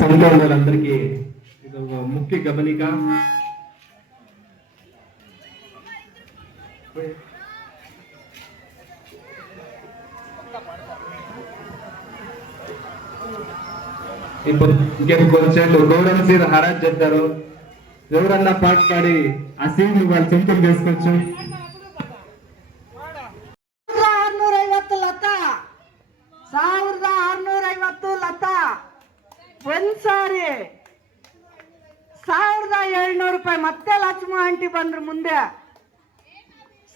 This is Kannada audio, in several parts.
సంఘంలోనందరికీ ఇది ఒక ముఖ్య గమనిక. ఇప్పుడు ఇంకొంచెం గౌరవం సీర్ హరాజ్ చెప్తారు. ఎవరన్నా పాట పాడి ఆ సీన్ వాళ్ళు సొంతం చేసుకోవచ్చు. 1650 ಲತಾ ಒಂದ್ಸಾರಿ 1700 ರೂಪಾಯಿ. ಮತ್ತೆ ಲಕ್ಷ್ಮ ಆಂಟಿ ಬಂದ್ರು ಮುಂದೆ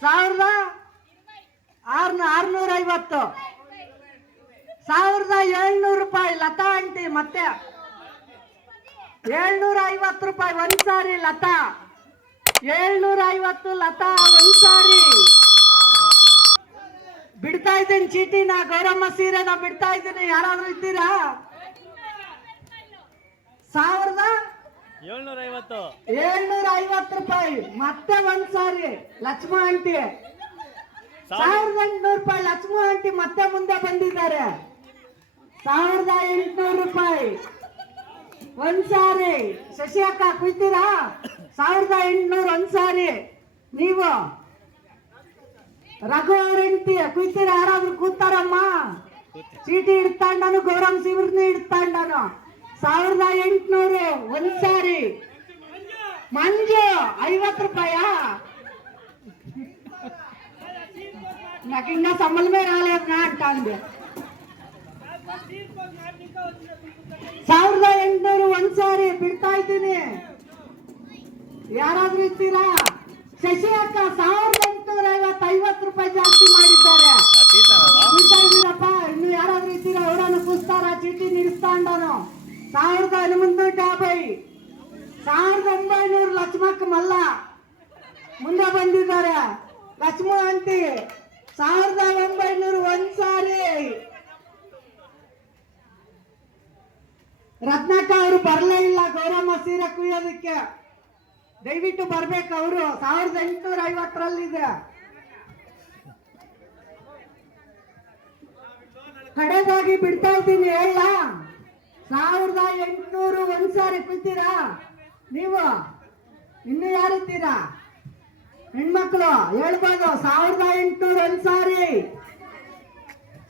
1650 1700 ರೂಪಾಯಿ ಲತಾ ಆಂಟಿ. ಮತ್ತೆ 750 ರೂಪಾಯಿ ಒಂದ್ಸಾರಿ ಲತಾ. 750 ಲತಾ ಒಂದ್ಸಾರಿ. ಬಿಡ್ತಾ ಇದ್ದೀನಿ ಚೀಟಿನ, ಗೌರಮ್ಮ ಸೀರೆನ ಬಿಡ್ತಾ ಇದ್ದೀನಿ. ಯಾರಾದ್ರೂ ಇದ್ದೀರಾ? 1750 ರೂಪಾಯಿ ಮತ್ತೆ ಒಂದ್ಸಾರಿ ಲಕ್ಷ್ಮ ಆಂಟಿ. 1800 ರೂಪಾಯಿ ಲಕ್ಷ್ಮ ಆಂಟಿ ಮತ್ತೆ ಮುಂದೆ ಬಂದಿದ್ದಾರೆ. 1800 ರೂಪಾಯಿ ಒಂದ್ಸಾರಿ. ಶಶಿ ಅಕ್ಕ ಕುಯ್ತೀರಾ? 1800 ಒಂದ್ಸಾರಿ. ನೀವು ರಘು ಅವರೆಂಟಿ ಕುಯ್ತೀರಾ? ಯಾರಾದ್ರೂ ಕೂತಾರಮ್ಮ? ಚೀಟಿ ಇಡ್ತಾಂಡನು, ಗೌರಮ್ ಶಿವರ್ನಿ ಇಡ್ತಾಂಡನು. 1800 ಒಂದ್ಸಾರಿ. ಮಂಜು 50 ರೂಪಾಯ. నాకు ఇంకా సంబలమే రాలేదు నా అంటాంది. 1800 ಒಂದ್ಸಾರಿ ಬಿಡ್ತಾ ಇದ್ದೀನಿ. ಯಾರಾದ್ರೂ ಇದ್ದೀರಾ? ಶಶಿ ಅಕ್ಕ 1850 ರೂಪಾಯಿ ಜಾಸ್ತಿ ಮಾಡಿದ್ದಾರೆ. ಬಿಡ್ತಾ ಇದ್ದೀರಪ್ಪ? ಇನ್ನು ಯಾರಾದ್ರೂ ಇದ್ದೀರಾ? ಅವರನ್ನು ಕೂಸ್ತಾರ? ಚೀಟಿ ನಿಲ್ಲಿಸ್ತಾಂಡನು. 1850 1900 ಲಕ್ಷ್ಮಕ್ಕ ಮಲ್ಲ ಮುಂದೆ ಬಂದಿದ್ದಾರೆ. ಲಕ್ಷ್ಮ ಆಂಟಿ 1900 ಒಂದ್ಸಾರಿ. ರತ್ನಕ್ಕ ಅವರು ಬರಲೇ ಇಲ್ಲ ಗೌರಮ್ಮ ಸೀರೆ ಕುಯ್ಯೋದಕ್ಕೆ. ದಯವಿಟ್ಟು ಬರ್ಬೇಕು ಅವರು. 1850 ಕಡೆದಾಗಿ ಬಿಡ್ತಾ ಇದ್ದೀನಿ. ಹೇಳ 1800 ಒಂದ್ಸಾರಿ ಕುಯ್ತೀರಾ ನೀವು? ಇನ್ನು ಯಾರಿದ್ದೀರಾ ಹೆಣ್ಮಕ್ಳು? ಹೇಳ್ಬೋದು 1800 ಒಂದ್ಸಾರಿ.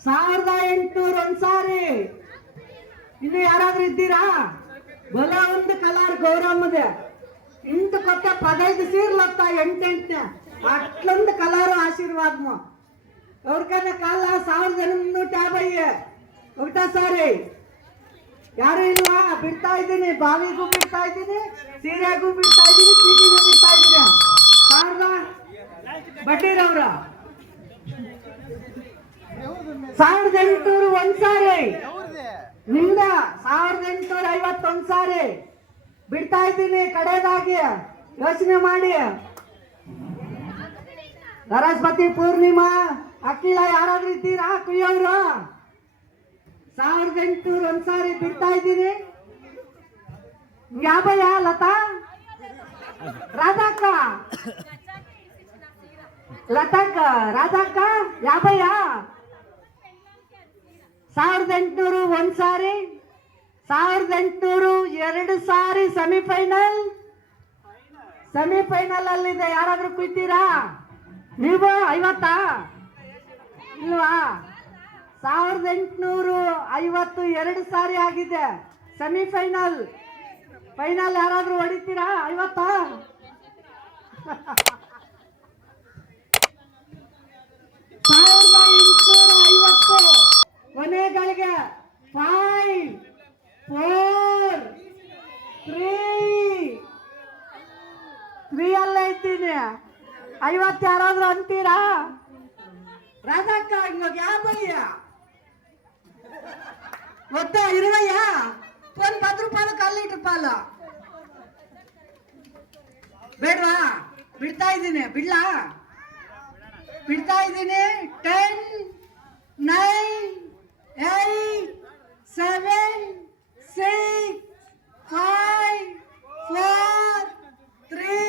1800 ಒಂದ್ಸಾರಿ. ಇನ್ನು ಯಾರಾದ್ರೂ ಇದ್ದೀರಾ? ಬಲ ಒಂದು ಕಲರ್ ಗೌರಮ್ಮದೆ ఇంత కొత్త 15 సీర్లు వస్తాయి. ఎంటెంటే అట్లంత కలరు ఆశీర్వాదము. ఎవరికైనా కాల 1850 ఒకటోసారి. ಯಾರು ಇಲ್ವಾ? ಬಿಡ್ತಾ ಇದ್ದೀನಿ. ಬಾವಿಗೂ ಬಿಡ್ತಾ ಇದ್ದೀನಿ, ಸೀರೆಗೂ ಬಿಡ್ತಾ ಇದ್ದೀನಿ, ಚೀಟಿಗೂ ಬಿಡ್ತಾ ಇದ್ದೀನಿ. ಬಡ್ಡಿರವ್ರ 1800 ಒಂದ್ಸಾರಿ. ನಿಂದ 1850 ಒಂದ್ಸಾರಿ ಬಿಡ್ತಾ ಇದ್ದೀನಿ. ಕಡೆದಾಗಿ ಯೋಚನೆ ಮಾಡಿ. ಸರಸ್ವತಿ ಪೂರ್ಣಿಮಾ ಅಖಿಲ ಯಾರಾದ್ರೂ ಇದ್ದೀರಾ ಕುಯ್ಯೋರು? 1800 ಒಂದ್ಸಾರಿ ಬಿಡ್ತಾ ಇದ್ದೀನಿ. ಯಾಬಯ್ಯ ಲತಾ ರಾಧಕ್ಕ ಲತಾಕ್ಕ ರಾಧಕ್ಕ ಯಾಬಯ್ಯ 1800 ಒಂದ್ಸಾರಿ. 1800 2 ಸಾರಿ. ಸೆಮಿಫೈನಲ್ ಅಲ್ಲಿದೆ. ಯಾರಾದ್ರೂ ಕುಯ್ತೀರಾ ನೀವು? 50 ಇಲ್ವಾ? 1850 2 ಸಾರಿ ಆಗಿದೆ. ಸೆಮಿಫೈನಲ್. ಫೈನಲ್ ಯಾರಾದ್ರೂ ಹೊಡಿತೀರಾ? 50 1850 ಕೊನೆಗಳಿಗೆ 5 4 3 ಅಲ್ಲೇ ಇದ್ದೀನಿ. 50 ಯಾರಾದ್ರೂ ಅಂತೀರಾ? ರಾಧಕ್ಕ ಇವಾಗ ಯಾಬಯ್ಯ ಒತ್ತ 20 ಒಂದು 10 ರೂಪಾಯಿ 1 ಲೀಟರ್ ಪಾಲು ಬೇಡವಾ? ಬಿಡ್ತಾ ಇದ್ದೀನಿ. ಬಿಡ್ತಾ ಇದ್ದೀನಿ. 10 9 8 7 6 5 4 3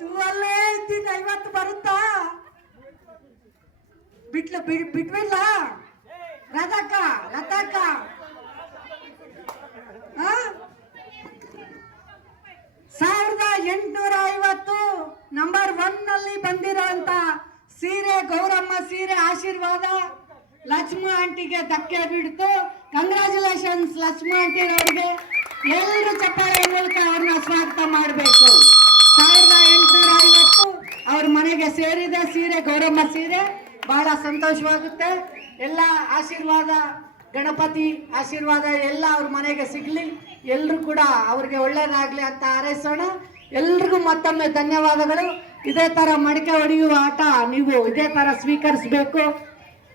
2 ಅಲ್ಲೇ ಇದ್ದೀನಿ. 50 ಬರುತ್ತಾ? ಬಿಟ್ಬಿಡ್ಲ ಲತಕ್ಕ ಆ? 1850 ನಂಬರ್ 1 ನಲ್ಲಿ ಬಂದಿರೋಂತ ಸೀರೆ ಗೌರಮ್ಮ ಸೀರೆ ಆಶೀರ್ವಾದ ಲಕ್ಷ್ಮಿ ಆಂಟಿಗೆ ಧಕ್ಕೆ ಬಿಡ್ತು. ಕಂಗ್ರಾಚುಲೇಷನ್ಸ್ ಲಕ್ಷ್ಮಿ ಆಂಟಿ ಅವರಿಗೆ. ಎಲ್ಲರೂ ಚಪ್ಪಾಳೆ ಮೂಲಕ ಅವ್ರನ್ನ ಸ್ವಾಗತ ಮಾಡಬೇಕು. 1850 ಅವ್ರ ಮನೆಗೆ ಸೇರಿದೆ ಸೀರೆ ಗೌರಮ್ಮ ಸೀರೆ. ಬಹಳ ಸಂತೋಷವಾಗುತ್ತೆ. ಎಲ್ಲ ಆಶೀರ್ವಾದ ಗಣಪತಿ ಆಶೀರ್ವಾದ ಎಲ್ಲ ಅವ್ರ ಮನೆಗೆ ಸಿಗ್ಲಿ. ಎಲ್ರು ಕೂಡ ಅವ್ರಿಗೆ ಒಳ್ಳೇದಾಗ್ಲಿ ಅಂತ ಹಾರೈಸೋಣ. ಎಲ್ರಿಗೂ ಮತ್ತೊಮ್ಮೆ ಧನ್ಯವಾದಗಳು. ಇದೇ ತರ ಮಡಿಕೆ ಹೊಡೆಯುವ ಆಟ ನೀವು ಇದೇ ತರ ಸ್ವೀಕರಿಸಬೇಕು.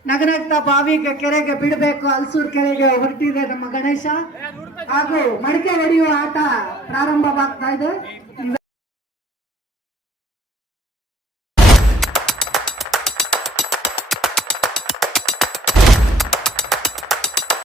ನಗನಗ್ತಾ ಬಾವಿಗೆ ಕೆರೆಗೆ ಬಿಡಬೇಕು. ಹಲಸೂರು ಕೆರೆಗೆ ಹೊರಟಿದೆ ನಮ್ಮ ಗಣೇಶ. ಹಾಗೂ ಮಡಿಕೆ ಹೊಡೆಯುವ ಆಟ ಪ್ರಾರಂಭವಾಗ್ತಾ ಇದೆ.